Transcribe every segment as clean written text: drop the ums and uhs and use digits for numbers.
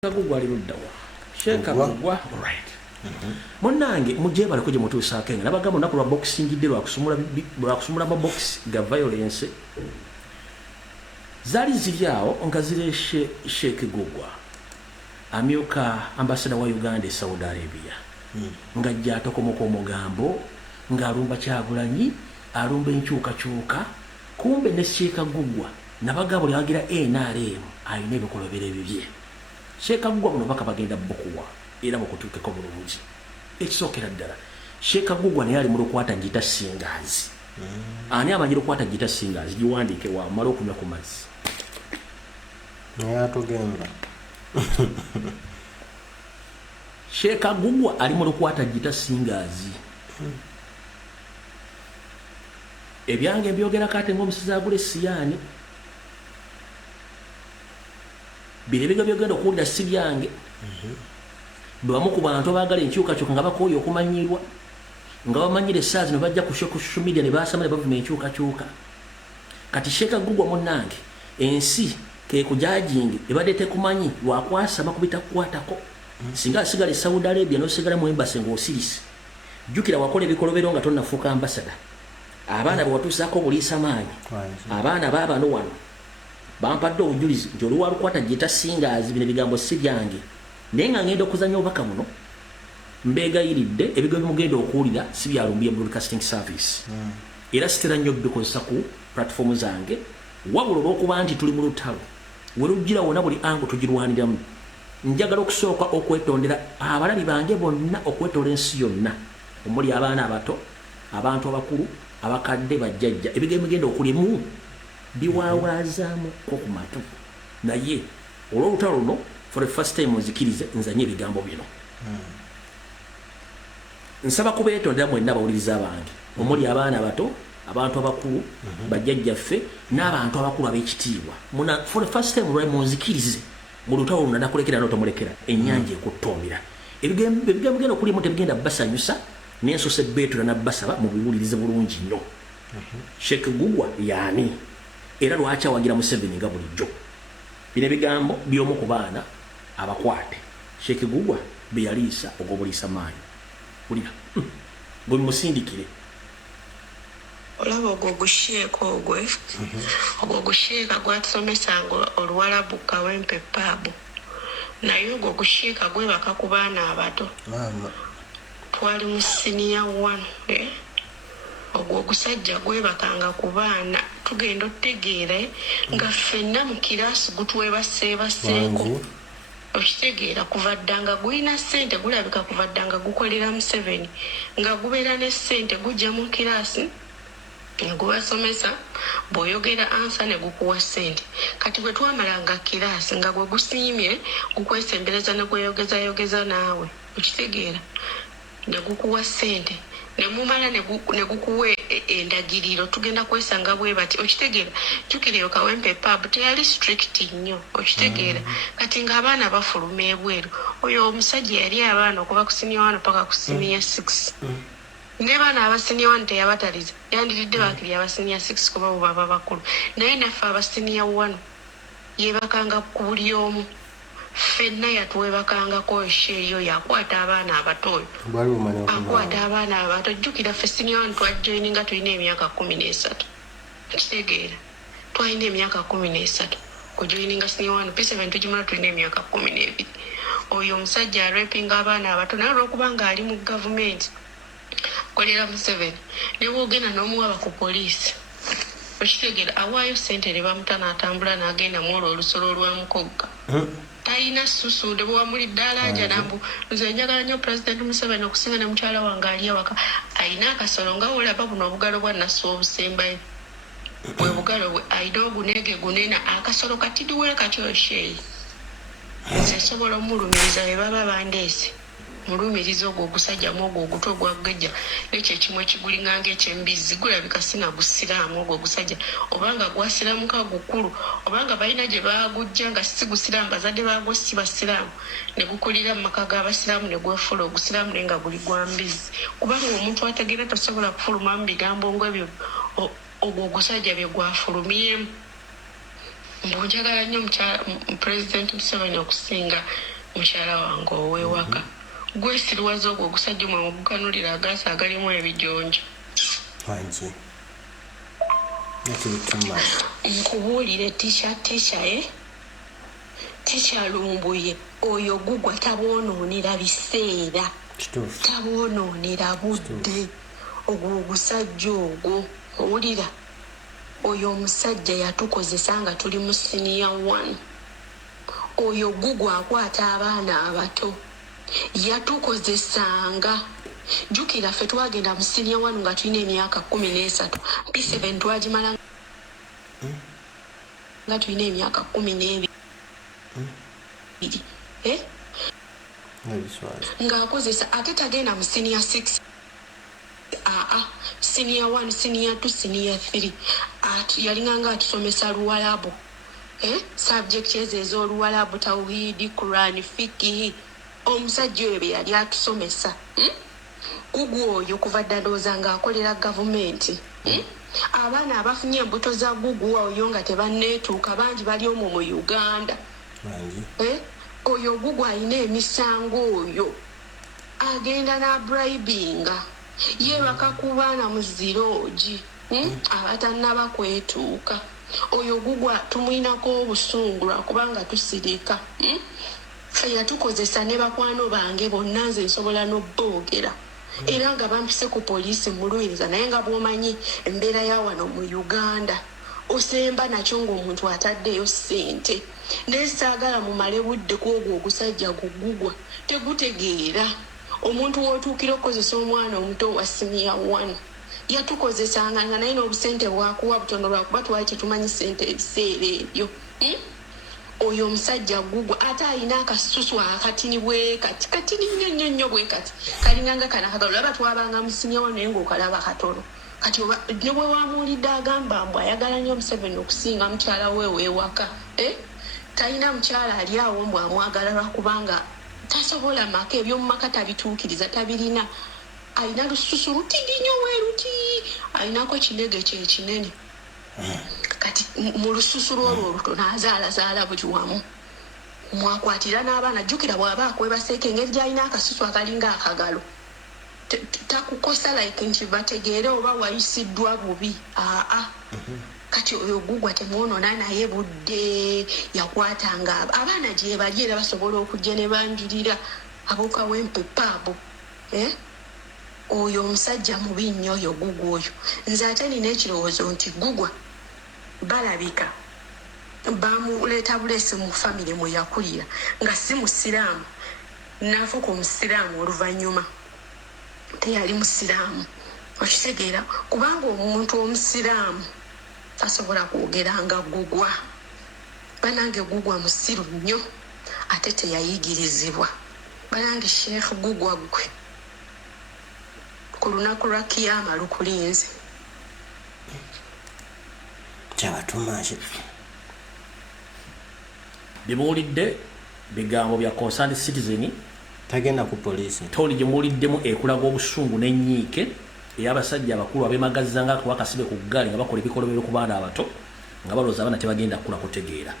Kagugwa ali luddawa Sheeka Kagugwa right Munange mujeba alikoje mutuusa Kenya nabagamba naku lwa boxing dde lwa kusumula ma box ga violence zali zilyawo nga zile Sheeka Kagugwa amyuka ambassador wa Uganda e Saudi Arabia nga jjato komoko omugambo nga alumba Kyagulanyi alumba enkyukakyuka kumbe ne Sheeka Kagugwa nabagamba lyagira NRM ayina ebikolobero ebibye Sheeka Kagugwa buno baka bagenda bukuwa era mukutuukeko bulungi ekisookera ddala Sheeka Kagugwa naye ali mu lukwata njita singazi ani amanyi lukwata njita singazi giwandiike wa mala okunywa ku mazzi naye atugenda Sheeka Kagugwa ali mu lukwata njita singazi ebyange byogera kate ng'omusizi agula essiyani birebiga byogenda okuwulira si byange bamu ku bantu abaagala enkyukakyuka nga bakooye okumanyirwa nga bamanyira essaawa zino bajja ku social media ne baasama ne bavuma enkyukakyuka kati Sheeka Kagugwa munnange ensi ke kujajingi ebadde tekumanyi lwakwasama kubitakukwatako singa asigala e Saudi Arabia n'osigala mu embassy ng'osirise jjukira wakola ebikolobero nga tonnafuuka ambassador abaana bwewatuusaako buliisa maanyi abaana baabano wano bampadde obujulizi nti oluwa lukwata jeta singazi bino ebigambo si byange naye nga ngenda okuzanya obubaka buno mbeegayiridde ebigambo mugenda okuwulira si byalumbye broadcasting service era sitera nnyo bikozesa ku platform zange wabula olw'okuba nti tuli mu lutalo we lujjira wonna buli ango tugirwaniramu njagala okusooka okwetondera abalabi bange bonna okwetoola ensi yonna omuli abaana abato abantu abakulu abakadde bajjajja ebigambo mugenda okulimu biwaawazaamu ko ku matu naye olw'olutalo luno for the first time nzikirize nzanye ebigambo bino nsaba kubeetondera mwenna abawuliriza abange omuli abaana abato abantu abakulu bajjajjaffe n'abantu abakulu ab'ekitiibwa for the first time lwa munzikirize mu lutalo luno nakulekera n'otomulekera ennyanja ekuttombera ebigambo bigenda okulimu tebigenda basanyusa n'ensose beetula nabbasaba mu biwulirize bulungi nnyo Sheeka Kagugwa yaani era lwaki awagira Museveni nga bulijjo bino ebigambo by'omu ku baana abakwate Sheeka Kagugwa be yaliisa ogw'obuliisa maanyi ulira gwe musindikire olaba ogw'ogusheeka ogwe ogw'ogusheeka gwatusomesanga oluwalabu Kawempe Paabu naye ogw'ogusheeka gwebaka ku baana abato twali mu siniya 1 ogwo ogusajja gwebakanga ku baana tugenda otegeera nga ffenna mu kiraasi gutwebaseebaseeko okitegeera kuva ddanga gulina ssente gulabika kuva ddanga gukolera Museveni nga gubeera ne ssente gujja mu kiraasi nga gubasomesa bw'oyogera ansa ne gukuwa ssente kati bwe twamalanga kiraasi nga gwe gusiimye gukwesembereza ne gweyogezayogeza naawe okitegeera ne gukuwa ssente nemumala ne gukuwe endagiriro tugenda kwesanga bwe bati okitegeera jukiriyo Kawempe Pub teyali strict nnyo okitegeera kati nga abaana bafuluma ebweru oyo omusajja yali abaana okuva ku senior 1 paka ku senior 6 ne baana abasenior 1 teyabataliza yandiridde bakiri abasenior 6 kuba bo baba bakulu naye naffe abasenior 1 yebakanga ku buli omu ffenna yatwebakangako esheeyo yakwata abaana abatoyo akwata abaana abato jjukira ffe senior 1 twajjoininga tulina emyaka 13 kitegeera twalina emyaka 13 kujoininga senior 1 P7 tugimala tulina emyaka 12 oyo omusajja arepinga abaana abato naye olw'okubanga ali mu gavumenti kolera Museveni ne bwogenda n'omuwaba ku poliisi okitegeera awaayo ssente ne bamutana atambula n'agenda mu olwo olusolo olwamukogga taina susude bwamulidde alaja nambu nze njagala nnyo President Museveni okusinga ne mukyala wange ali awaka ayina akasolo nga olaba buno obugalo bwa Nasswa obusembayo bwe bugalo bwe ayina ogunege gunena akasolo katidiwere katyosheeyi nze sobola omulumiriza bwe baba bandeese mulumiriza ogwo ogusajja mu ogwo oguto ogwagejja nekyo ekimu ekigulinganga ekyembizzi gulabika sina busiraamu ogwo ogusajja obanga gwasiramuka gukulu obanga balina gye bagujja nga si gusiraamu bazadde baagwo si basiraamu ne gukulira mu maka g'abasiraamu ne gwefula ogusiraamu naye nga guli gwa mbizzi kubanga omuntu ategeera tosobola kufulumamu bigambo ng'ebyo ogwo ogusajja bye gwafulumyemu mbunjagala nnyo President Museveni okusinga mukyala wange ow'ewaka. Gwe siriwaza ogwo ogusajja mwe mugukanulira agaasi agalimu ebijonjo. Wangi. Nkubuulire ticha ticha lumbuye oyo gugwa taboonoonera biseera. Taboonoonera budde. Ogwo ogusajja ogwo owulira oyo omusajja yatukozesa nga tuli mu senior 1. Oyo gugwa akwata abaana abato yatukozesanga. Jukira ffe twagenda mu senior 1 nga tulina emyaka 13. P7 twagimala nga tulina emyaka 12. Ng'akozesa ate tagenda mu senior 6. Senior 1, senior 2, senior 3. Yalinganga atusomesa Luwalabu. Subject ezo Luwalabu, Tawhidi, Quran, Fiqh. Omusajja oyo be yali atusomesa. Gugu oyo kuva ddalooza ng'akolera gavumenti. Abaana abafunye embuto za gugu oyo nga tebanneetuuka bangi bali omwo mu Uganda. Oyo gugu alina emisango oyo. Agenda na bribinga. Ye bakakubaana mu ziroogi. Abatannaba kwetuuka. Oyo gugwa tumwinako obusungu lwakubanga tusirika. Yatukozesa ne bakwano bange bonna nze nsobola n'obboogera. Era nga bampise ku poliisi mu Lweza naye nga bw'omanyi embeera ya wano mu Uganda. Osemba nakyo ng'omuntu ataddeyo ssente. Naye saagala mumale budde ku ogwo ogusajja gugugwa. Tegutegeera. Omuntu w'otuukira okukozesa omwana omuto wa senior 1. Yatukozesanga nga naye n'obusente bwakuwa butono lwakuba twali tetumanyi ssente ebiseera ebyo. Oyo omusajja gugwa ate alina akasusu akatini bwe kati katini nnyo bwe kati kalinganga kana kagalo laba twabanga musinya wano ng'okalaba katono kati ne bwe wamuulidde agamba mbu ayagala nnyo Museveni okusinga mukyala we w'ewaka. Talina mukyala ali awo mbu amwagala lwakubanga tasobola maka ebyomumaka tabituukiriza tabirina. Alina lususu lutidi nnyo weeruti alinako kinege kye kinene. Kati mu lususu lwolwo olutono azaala buli wamu. Mwakwatira n'abaana jjukira bw'aba akwebaseeko engeri gy'alina akasusu akalinga akagalo. Takukosa like nti bategeere oba wayisiddwa bubi. Kati oyo gugwa temwonoona naye budde yakwatanga abaana gye bali era basobola okujja ne banjulira abuuka w'empepa abo. Oyo omusajja mubi nnyo oyo gugwa oyo. Nze ate nina ekirowoozo nti gugwa balabika bamuleeta buleesi mu famire mwe yakulira nga si musiraamu n'afuuka omusiraamu oluvannyuma teyali musiraamu. Okitegeera kubanga omuntu omusiraamu tasobola kwogera nga gugwa. Banange gugwa musiru nnyo ate teyayigirizibwa. Banange Sheikh gugwa gwe ku lunaku lwa kiyama lukulinze. Kyabatumaje bibuulidde bigambo bya concerned citizen. Tagenda ku poliisi. Toli gye muwuliddemu ekulaga obusungu n'ennyiike ey'abasajja abakulu abeemagazza nga kuba akasibe ku ggaali nga bakola ebikolobero ku baana abato nga balowooza abaana tebagenda kukula kutegeera.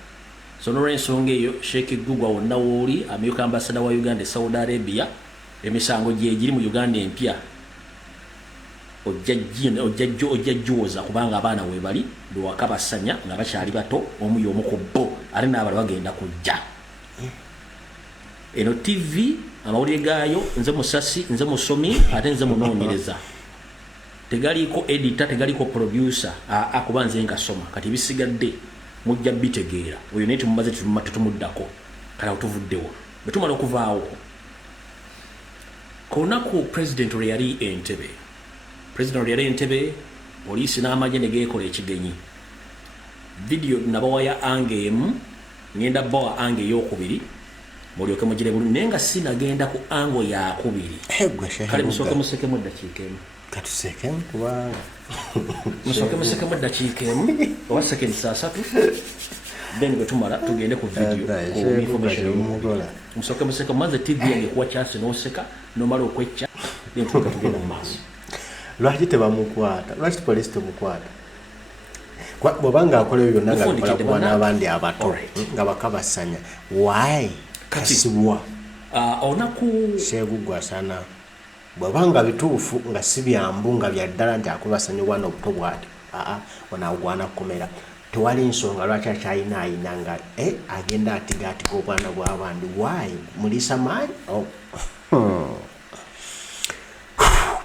So n'olw'ensonga eyo Sheikh Gugwa wonna wooli amyuka ambassador wa Uganda e Saudi Arabia emisango gye giri mu Uganda empya ojjajjooza kubanga abaana we bali lwaka basanya nga bakyali bato omu y'omu ku bo ate n'abali bagenda kujja. Eno TV amawulire gaayo nze musasi nze musomi ate nze munoonyereza. Tegaliiko editor tegaliiko producer kuba nze ngasoma kati bisigadde mujja bitegeera. Oyo naye tumumaze tetumuddako kala tuvuddewo bwe tumala okuvaawo ku lunaku president lwe yali Entebbe. President lwe yali Entebbe poliisi n'amagye ne geekola ekigenyi. Video nabawaya ange emu ngenda bawa ange ey'okubiri mulyoke mugire bulungi naye nga sinagenda ku ango yakubiri. Kale musooke musekemu eddakiika emu. Katusekemu kubanga musooke musekemu eddakiika emu oba sekendi 3 then bwe tumala tugende ku video musooke musekemu maze TV yange kuwa chance n'oseka n'omala okwecca then tugenda mu maaso. Lwaki tebamukwata? Lwaki poliisi temukwata? bwobanga akola ebyo byonna nga Mufundikidde bikola kuba bonna. n'abandi abato Alright. nga bakabasanya why Kati. kasibwa Onaku Sseguggwa asaana bw'obanga bituufu nga si byambu nga bya ddala nti akubasanya obwana obuto bw'ati onaagwana kukomera tewali nsonga lwaki akyayinaayina nga agenda atigaatiga obwana bw'abandi why mulisa maanyi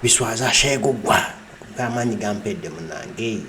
biswaza Sseguggwa amaanyi gampedde munange